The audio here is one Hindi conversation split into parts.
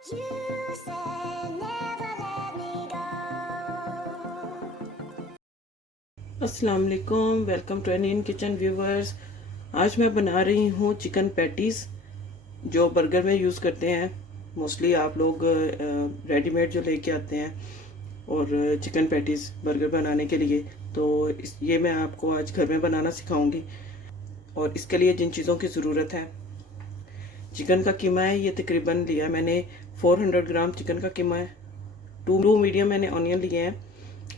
You said never let me go. अस्सलाम वालेकुम, welcome to an kitchen viewers. आज मैं बना रही हूँ चिकन पैटीज़ जो बर्गर में यूज़ करते हैं। मोस्टली आप लोग रेडीमेड जो लेके आते हैं और चिकन पैटीज़ बर्गर बनाने के लिए, तो ये मैं आपको आज घर में बनाना सिखाऊंगी। और इसके लिए जिन चीज़ों की ज़रूरत है, चिकन का कीमा है, ये तकरीबन लिया मैंने 400 ग्राम चिकन का कीमा है। टू मीडियम मैंने ऑनियन लिए हैं,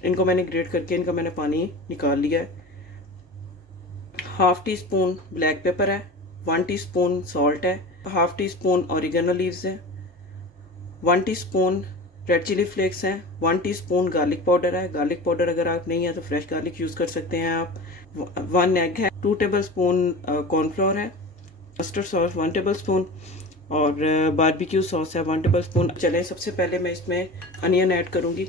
इनको मैंने ग्रेट करके इनका मैंने पानी निकाल लिया है। Half tea spoon black pepper है, 1 टीस्पून सॉल्ट है, half tea spoon oregano leaves है, 1 टीस्पून रेड चिली फ्लेक्स हैं, 1 टीस्पून गार्लिक पाउडर है। गार्लिक पाउडर अगर आप नहीं है तो फ्रेश गार्लिक यूज़ कर सकते हैं आप। 1 एग है, 2 टेबल स्पून कॉर्नफ्लोर है, मस्टर्ड सॉस 1 टेबल स्पून और बारबेक्यू सॉस है 1 टेबल स्पून। चलें, सबसे पहले मैं इसमें अनियन ऐड करूँगी।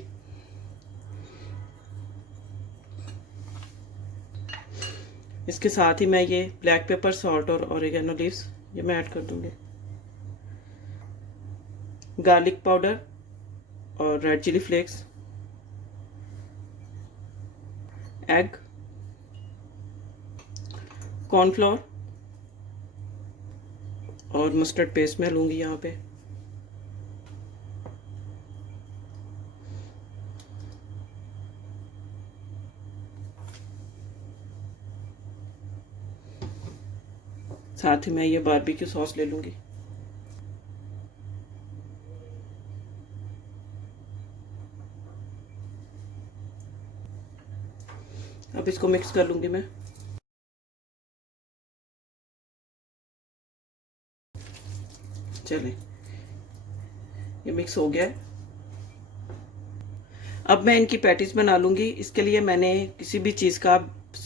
इसके साथ ही मैं ये ब्लैक पेपर, सॉल्ट और ऑरिगेनो लीव्स ये मैं ऐड कर दूंगी। गार्लिक पाउडर और red chilli flakes, egg, cornflour और मस्टर्ड पेस्ट मैं लूंगी यहाँ पे। साथ ही मैं ये बारबेक्यू सॉस ले लूंगी। अब इसको मिक्स कर लूंगी मैं। चलें, ये मिक्स हो गया है। अब मैं इनकी पैटीज बना लूंगी। इसके लिए मैंने किसी भी चीज़ का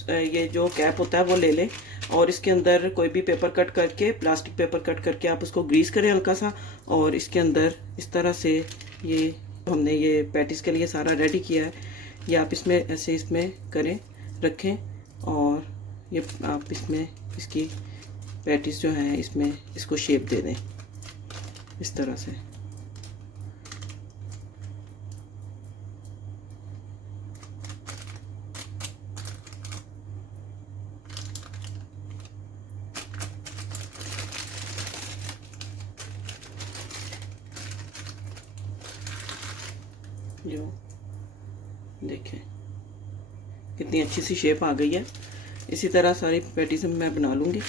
ये जो कैप होता है वो ले लें और इसके अंदर कोई भी पेपर कट करके, प्लास्टिक पेपर कट करके आप उसको ग्रीस करें हल्का सा, और इसके अंदर इस तरह से ये हमने ये पैटीज के लिए सारा रेडी किया है, ये आप इसमें ऐसे इसमें करें, रखें और ये आप इसमें इसकी पैटीज जो है इसमें इसको शेप दे दें इस तरह से। जो देखें कितनी अच्छी सी शेप आ गई है। इसी तरह सारी पैटीज मैं बना लूंगी।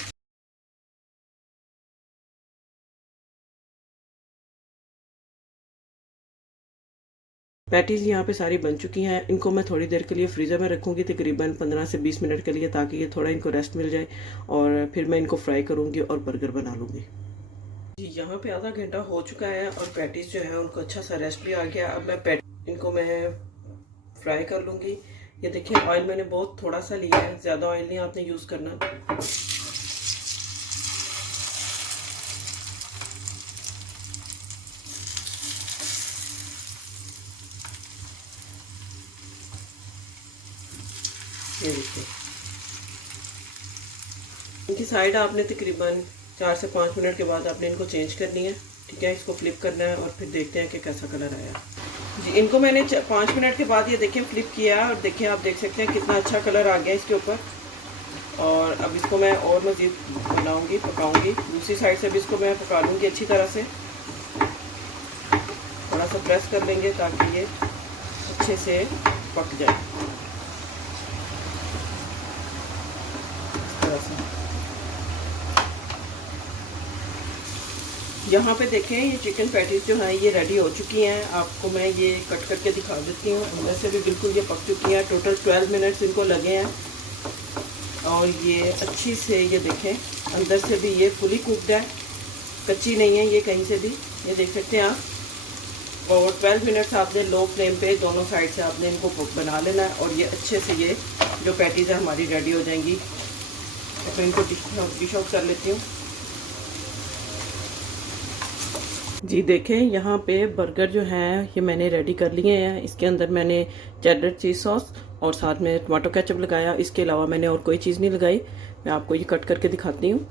पैटीज यहाँ पे सारी बन चुकी हैं। इनको मैं थोड़ी देर के लिए फ्रीज़र में रखूँगी, तकरीबन 15 से 20 मिनट के लिए, ताकि ये थोड़ा इनको रेस्ट मिल जाए और फिर मैं इनको फ्राई करूँगी और बर्गर बना लूँगी। जी, यहाँ पे आधा घंटा हो चुका है और पैटीज जो है उनको अच्छा सा रेस्ट भी आ गया। अब मैं इनको मैं फ्राई कर लूँगी। ये देखिए, ऑयल मैंने बहुत थोड़ा सा लिया है, ज़्यादा ऑयल नहीं आपने यूज़ करना। ये देखिए, इनकी साइड आपने तकरीबन 4 से 5 मिनट के बाद आपने इनको चेंज करनी है। ठीक है, इसको फ्लिप करना है और फिर देखते हैं कि कैसा कलर आया। जी, इनको मैंने 5 मिनट के बाद ये देखें फ्लिप किया और देखें, आप देख सकते हैं कितना अच्छा कलर आ गया इसके ऊपर। और अब इसको मैं और मज़ीद बनाऊंगी, पकाऊंगी। दूसरी साइड से भी इसको मैं पका लूँगी अच्छी तरह से। थोड़ा सा प्रेस कर लेंगे ताकि ये अच्छे से पक जाए इस तरह से। यहाँ पे देखें, ये चिकन पैटीज जो हैं ये रेडी हो चुकी हैं। आपको मैं ये कट करके दिखा देती हूँ। अंदर से भी बिल्कुल ये पक चुकी हैं। टोटल 12 मिनट्स इनको लगे हैं और ये अच्छी से, ये देखें, अंदर से भी ये फुली कुकड है, कच्ची नहीं है ये कहीं से भी, ये देख सकते हैं आप। और 12 मिनट्स आपने लो फ्लेम पे दोनों साइड से आपने इनको बना लेना है और ये अच्छे से ये जो पैटीज है हमारी रेडी हो जाएंगी। तो इनको डिश आउट कर लेती हूँ। जी देखें, यहाँ पे बर्गर जो है ये मैंने रेडी कर लिए हैं। इसके अंदर मैंने चेडर चीज़ सॉस और साथ में टमाटो केचप लगाया। इसके अलावा मैंने और कोई चीज़ नहीं लगाई। मैं आपको ये कट करके दिखाती हूँ।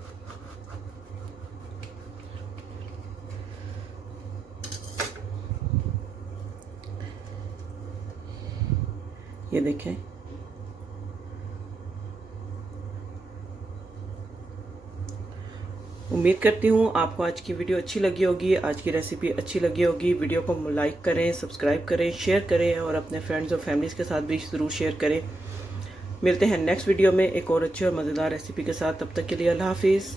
ये देखें, उम्मीद करती हूँ आपको आज की वीडियो अच्छी लगी होगी, आज की रेसिपी अच्छी लगी होगी। वीडियो को लाइक करें, सब्सक्राइब करें, शेयर करें और अपने फ्रेंड्स और फैमिलीज़ के साथ भी ज़रूर शेयर करें। मिलते हैं नेक्स्ट वीडियो में एक और अच्छी और मज़ेदार रेसिपी के साथ। तब तक के लिए अल्लाह हाफिज़।